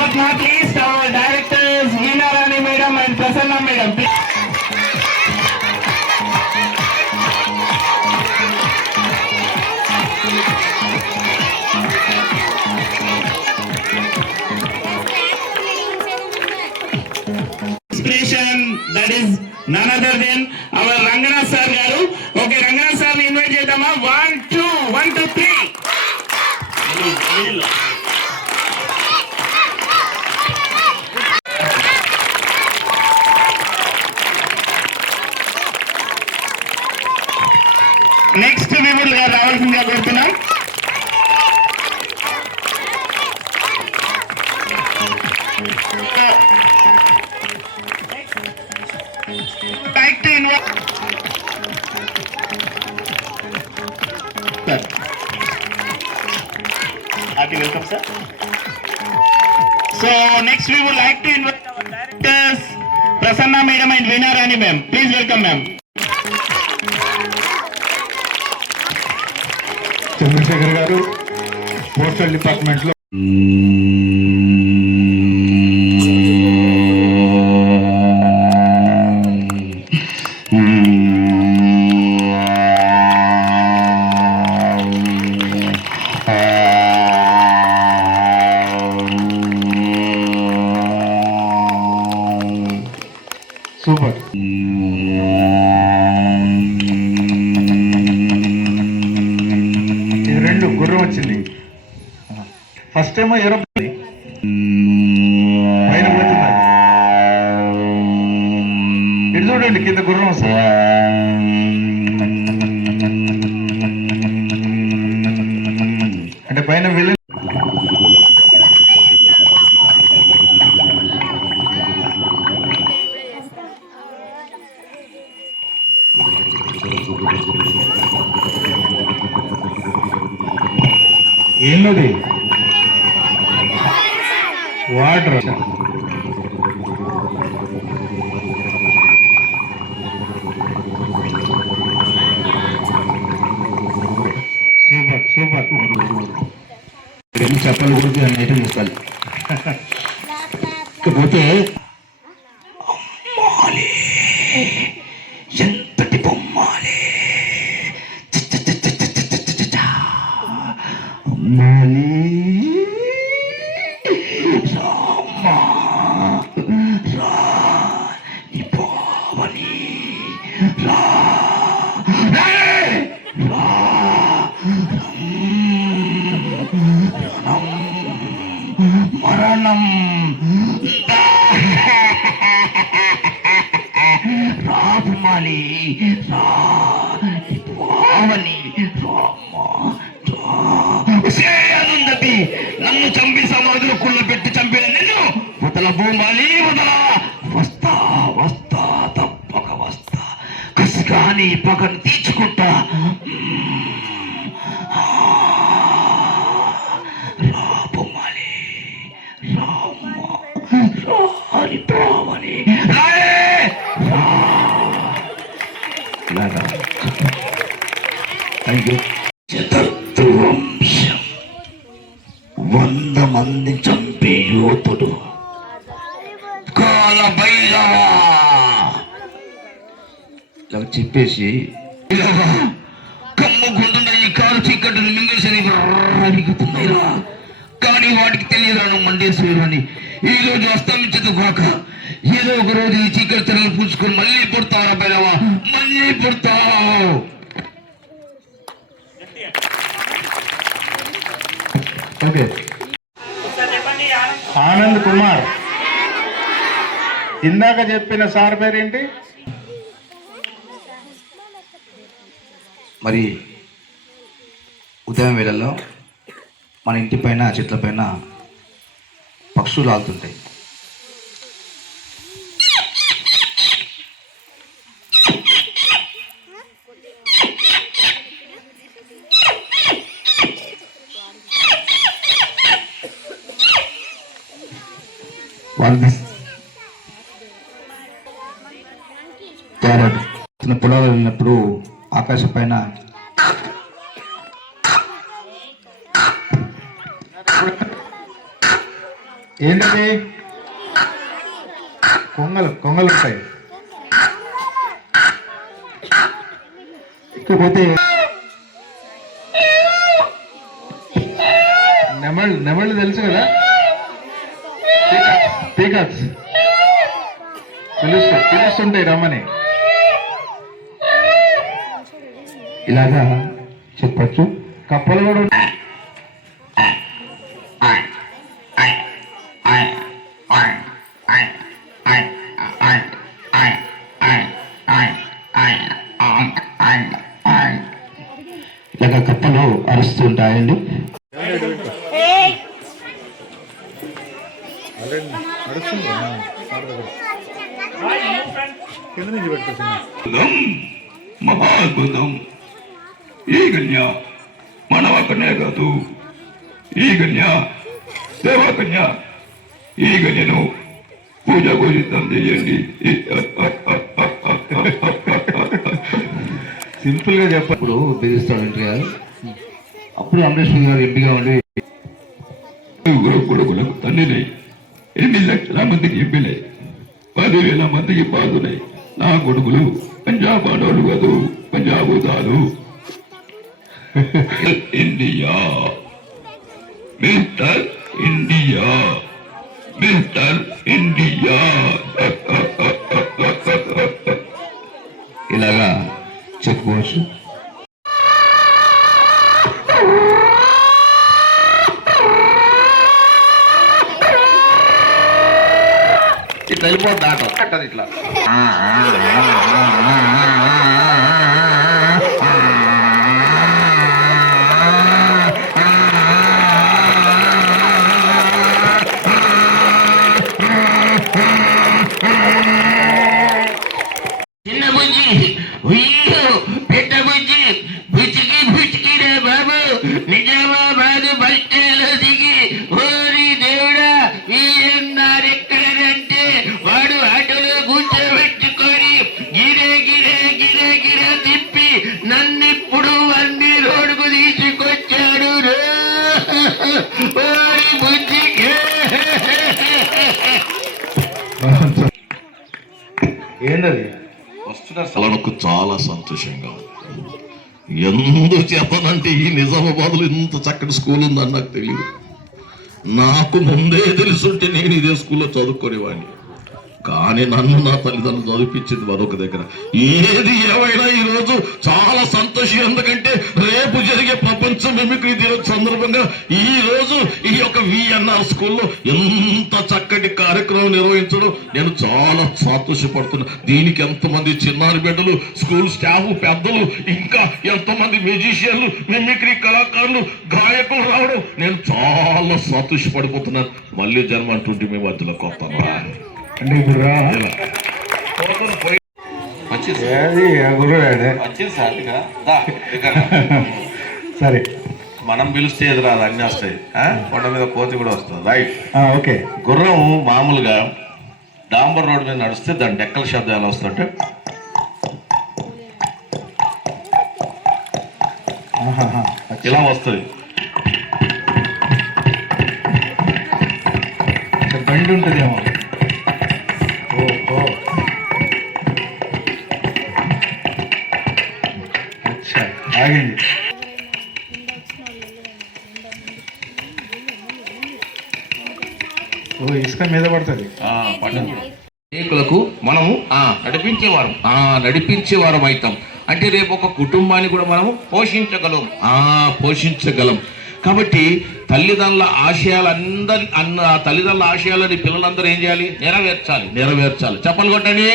but not least, our directors Hina Rani Madam and Prasanna Madam. That is none other than our Rangana sir garu. Okay, Rangana sir, invite చేద్దామా 1 2 1 2 3 miss Prasanna madam and Veenarani ma'am. Please welcome ma'am Chandrasekhar గారు postal డిపార్ట్మెంట్లో రెండు వచ్చింది first ఏమో aeroplane పైన పోతుంది ఇటు చూడండి కింద గుర్రం వస్తుంది. వాటర్. Super super. చెప్పాలి కూడా నైట్ తీసుకోవాలి ఇకపోతే దాహం తీర్చుకుంటా. రాబొమ్మలి రామ్మ రాని చతుర్థ వంద మంది చంపే యోతుడు చెప్పేసి కమ్ముకుంటున్న ఈ కారు చీకటిని మింగేసరి అడుగుతున్నాయిరా కానీ వాటికి తెలియదురా నువ్వు మండేశ్వరు అని ఈ రోజు అస్తమించదు కాక ఏదో ఒక రోజు ఈ చీకటి తెరలు పూసుకొని మళ్ళీ పుడతారా భైరవా. మళ్ళీ పుడతావు. ఓకే. ఆనంద్ కుమార్. ఇందాక చెప్పిన సార్ పేరేంటి? మరి ఉదయం వేళల్లో మన ఇంటి పైన చెట్ల పైన పక్షులు ఆలుతుంటాయి వాళ్ళు ఆకాశం పైన ఏంటది? కొంగలు కొంగలు ఉంటాయి. ఇకపోతే నెమళ్ళు నెమళ్ళు తెలుసు కదా? పీకాక్స్. పిలుస్తూ పిలుస్తుంటాయి రమ్మని. ఇలాగా చెప్పచ్చు. కప్పలు కూడా. ఇలాగ కప్పలు అరుస్తుంటాయండి కింద నుంచి ఈ కన్య మనవ కన్య కాదు. ఈ కన్య దేవ కన్య ఈ కన్యను పూజ పూజితం చేయండి. సింపుల్గా చెప్ప అప్పుడు బెదిరిస్తాడు ఎన్టీఆర్ అప్పుడు అమరేశ్వర్ గారు ఎంపీగా ఉండి కొడుకులకు తండ్రిని ఎనిమిది లక్షల మందికి ఎంపీలే. పదివేల మందికి పాదులై నా కొడుకులు పంజాబ్ ఆడోడు కాదు. పంజాబు కాదు India mister India mister India ఇలాగా చెప్పుకోవచ్చు ఇట్లా వెళ్ళిపోద్ది ఆట అంటది ఇట్లా ఏంటది? వస్తున్నారు ఏంటది చాలా సంతోషంగా ఎందు ఎందుకు ఈ నిజామాబాద్లో ఇంత చక్కటి స్కూల్ ఉందని నాకు తెలియదు నాకు ముందే తెలుసుంటే నేను ఇదే స్కూల్లో చదువుకునేవాడిని. కానీ నన్ను నా తల్లిదండ్రులు చదివిపించింది మరొక దగ్గర. ఏది ఏమైనా ఈరోజు చాలా సంతోషం ఎందుకంటే రేపు జరిగే ప్రపంచ మిమిక్రీ దినోత్సవ సందర్భంగా ఈ రోజు ఈ యొక్క విఎన్ఆర్ స్కూల్లో ఎంత చక్కటి కార్యక్రమం నిర్వహించడం నేను చాలా సంతోషపడుతున్నా. దీనికి ఎంతమంది చిన్నారి బిడ్డలు స్కూల్ స్టాఫ్ పెద్దలు ఇంకా ఎంతమంది మ్యూజిషియన్లు మిమిక్రీ కళాకారులు గాయకులు రావడం నేను చాలా సంతోషపడిపోతున్నాను. మళ్ళీ జన్మ అంటుంటే మీ మధ్యలో కొత్త అంటే ఇప్పుడు సార్. మనం పిలిస్తే ఎదురాదు అన్ని వస్తాయి ఆ? కొండ మీద కోతి కూడా వస్తుంది. రైట్ ఆ, ఓకే. గుర్రం మామూలుగా డాంబర్ రోడ్ మీద నడిస్తే దాని డెక్కల శబ్దం ఎలా వస్తుంటే. ఇలా వస్తుంది. బండి ఉంటుందేమో. నడిపించేవారు. ఆ నడిపించేవారం అవుతాం అంటే రేపు ఒక కుటుంబాన్ని కూడా మనము పోషించగలం. ఆ పోషించగలం. కాబట్టి తల్లిదండ్రుల ఆశయాలందరి అన్న తల్లిదండ్రుల ఆశయాలని పిల్లలందరూ ఏం చేయాలి? నెరవేర్చాలి. నెరవేర్చాలి. చెప్పలు కొట్టండి.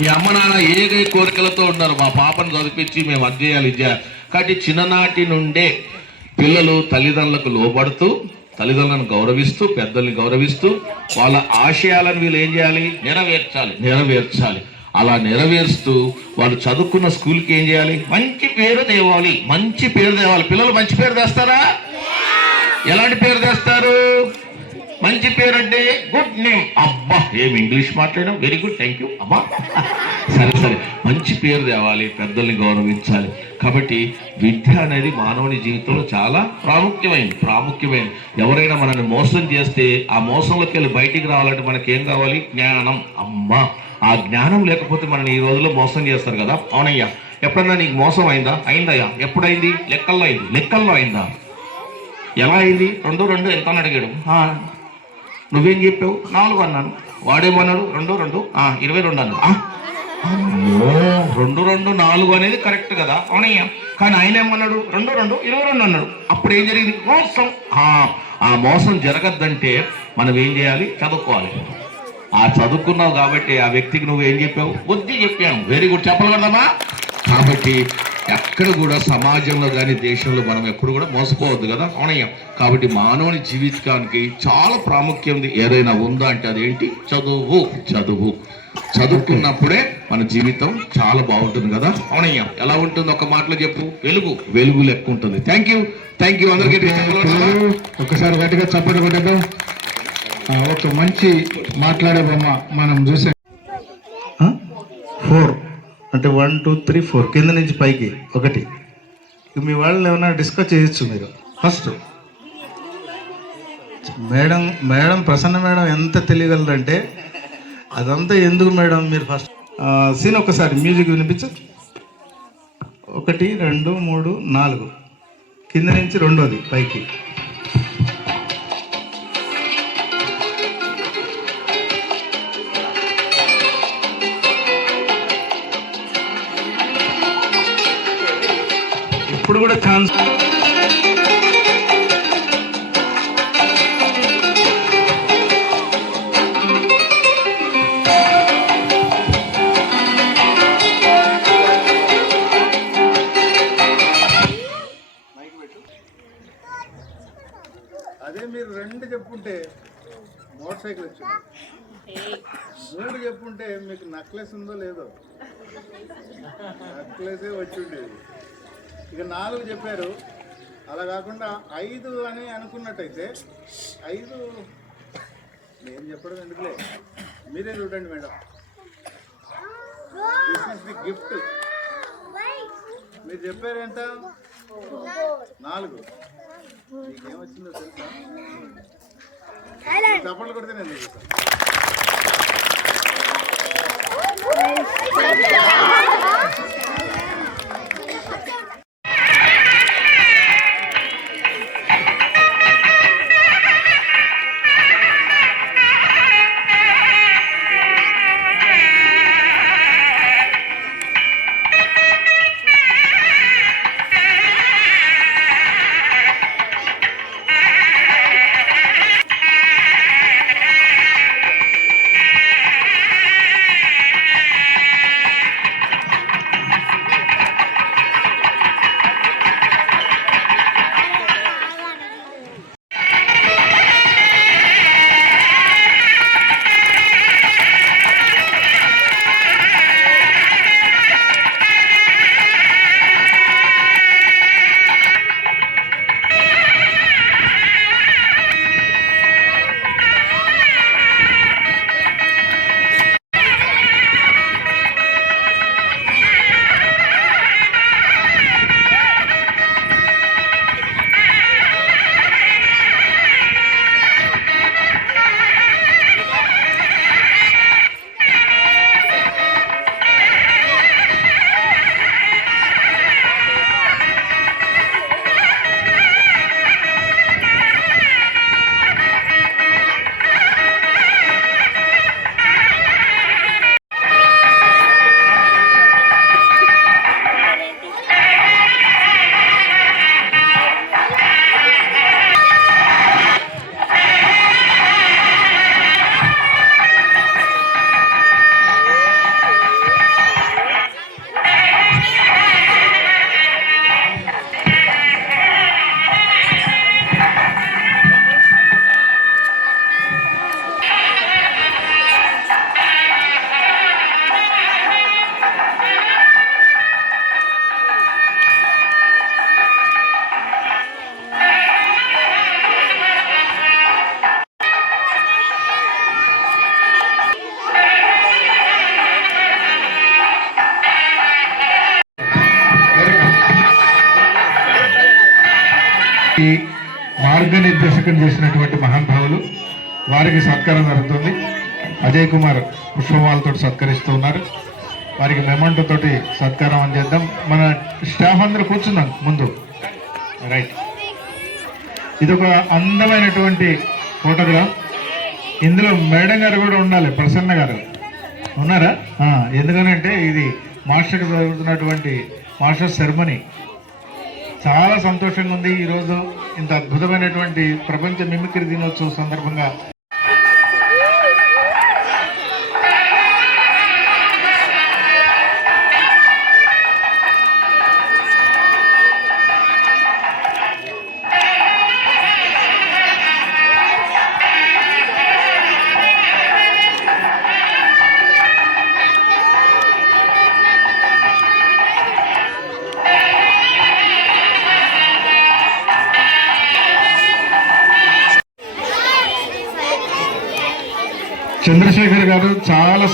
మీ అమ్మ నాన్న ఏ కోరికలతో ఉన్నారు? మా పాపను చదివించి మేము అది చేయాలి. ఇది చేయాలి కాబట్టి చిన్ననాటి నుండే పిల్లలు తల్లిదండ్రులకు లోబడుతూ తల్లిదండ్రులను గౌరవిస్తూ పెద్దల్ని గౌరవిస్తూ వాళ్ళ ఆశయాలను వీళ్ళు ఏం చేయాలి? నెరవేర్చాలి. నెరవేర్చాలి. అలా నెరవేరుస్తూ వాళ్ళు చదువుకున్న స్కూల్కి ఏం చేయాలి? మంచి పేరు తేవాలి. మంచి పేరు తేవాలి. పిల్లలు మంచి పేరు తెస్తారా? ఎలాంటి పేరు తెస్తారు? మంచి పేరు అంటే గుడ్ నేమ్. అబ్బా ఏం ఇంగ్లీష్ మాట్లాడాం వెరీ గుడ్ థ్యాంక్ యూ అబ్బా. సరే సరే మంచి పేరు తేవాలి పెద్దల్ని గౌరవించాలి. కాబట్టి విద్య అనేది మానవుని జీవితంలో చాలా ప్రాముఖ్యమైనది ప్రాముఖ్యమైనది ఎవరైనా మనల్ని మోసం చేస్తే ఆ మోసంలోకి వెళ్ళి బయటికి రావాలంటే మనకి ఏం కావాలి? జ్ఞానం. అమ్మా ఆ జ్ఞానం లేకపోతే మనల్ని ఈ రోజుల్లో మోసం చేస్తారు కదా? అవునయ్యా. ఎప్పుడన్నా నీకు మోసం అయిందా? అయిందయ్యా. ఎప్పుడైంది లెక్కల్లో అయింది. లెక్కల్లో అయిందా? ఎలా అయింది? రెండు రెండు ఎంత అని అడిగాడు నువ్వేం చెప్పావు? నాలుగు అన్నాను. వాడేమన్నాడు రెండు రెండు. ఇరవై రెండు అన్నాడు. రెండు రెండు నాలుగు అనేది కరెక్ట్ కదా. అవునయ్యా. కానీ ఆయన ఏమన్నాడు రెండు రెండు ఇరవై రెండు అన్నాడు. అప్పుడు ఏం జరిగింది? మోసం. ఆ, మోసం జరగద్దంటే మనం ఏం చేయాలి? చదువుకోవాలి. ఆ చదువుకున్నావు కాబట్టి ఆ వ్యక్తికి నువ్వు ఏం చెప్పావు? బుద్ధి చెప్పాను. వెరీ గుడ్ చెప్పగలదమ్మా కాబట్టి ఎక్కడ కూడా సమాజంలో కానీ దేశంలో మనం ఎప్పుడు కూడా మోసపోవద్దు కదా? అవునయ్యా. కాబట్టి మానవుని జీవితానికి చాలా ప్రాముఖ్యం ఏదైనా ఉందా అంటే అదేంటి? చదువు. చదువు. చదువుకున్నప్పుడే మన జీవితం చాలా బాగుంటుంది కదా? అవునయ్యా. ఎలా ఉంటుంది? ఒక మాటలో చెప్పు. వెలుగు. వెలుగు లెక్క ఉంటుంది. థ్యాంక్ యూ థ్యాంక్ యూ అందరికీ ఒకసారి గట్టిగా చప్పట్లు కొట్టేద్దాం. ఆ, ఒక మంచి మాట్లాడే బొమ్మ మనం చూసాం. అంటే వన్ టూ త్రీ ఫోర్ కింద నుంచి పైకి. ఒకటి. మీ వాళ్ళని ఏమైనా డిస్కస్ చేయొచ్చు మీరు. First madam madam Prasanna madam ఎంత తెలియగలరంటే అదంతా ఎందుకు మేడం మీరు ఫస్ట్ సీన్ ఒకసారి మ్యూజిక్ వినిపించు. ఒకటి రెండు మూడు నాలుగు. కింద నుంచి రెండోది పైకి. ఇప్పుడు కూడా ఛాన్స్. అదే మీరు రెండు చెప్పుంటే మోటార్ సైకిల్ వచ్చింది మూడు చెప్పుంటే మీకు నక్లెస్ ఉందో లేదో? నక్లెసే వచ్చి ఉండేది. ఇక నాలుగు చెప్పారు. అలా కాకుండా ఐదు అని అనుకున్నట్టయితే ఐదు నేను చెప్పడం ఎందుకులే? మీరే చూడండి madam. This is the gift మీరు చెప్పారు ఎంత? నాలుగు. మీకేమొచ్చిందో తెలుసా? చప్పట్లు కొడితే నేను చూస్తాను వారికి సత్కారం జరుగుతుంది. అజయ్ కుమార్ పుష్పమాలతో సత్కరిస్తూ ఉన్నారు వారికి మెమంటో తోటి సత్కారం అందిద్దాం. మన స్టాఫ్ అందరూ కూర్చున్నాం ముందు. రైట్. ఇది ఒక అందమైనటువంటి ఫోటోగ్రాఫ్. ఇందులో మేడం గారు కూడా ఉండాలి ప్రసన్న గారు. ఉన్నారా? ఎందుకనంటే ఇది మాస్టర్ జరుగుతున్నటువంటి మాస్టర్ సెరమనీ. చాలా సంతోషంగా ఉంది ఈరోజు. ఇంత అద్భుతమైనటువంటి ప్రపంచ మిమిక్రీ దినోత్సవం సందర్భంగా.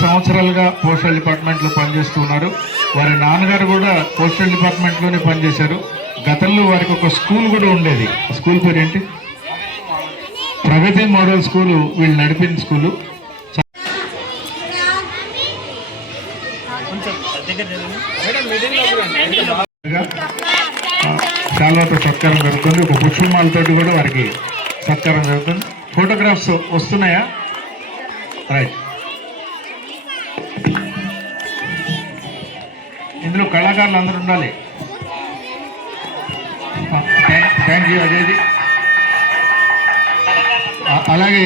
సంవత్సరాలుగా పోస్టల్ డిపార్ట్మెంట్లో పనిచేస్తున్నారు. వారి నాన్నగారు కూడా పోస్టల్ డిపార్ట్మెంట్లోనే పనిచేశారు. గతంలో వారికి ఒక స్కూల్ కూడా ఉండేది. స్కూల్ పేరు ఏంటి ప్రగతి మోడల్ స్కూల్ వీళ్ళు నడిపిన స్కూలు. శాల్వాతో సత్కారం జరుగుతుంది. ఒక పుష్పమాలతో కూడా వారికి సత్కారం జరుగుతుంది. ఫోటోగ్రాఫ్స్ వస్తున్నాయా? రైట్ ఇందులో కళాకారులు అందరూ ఉండాలి. థ్యాంక్ యూ అజయ్జీ అలాగే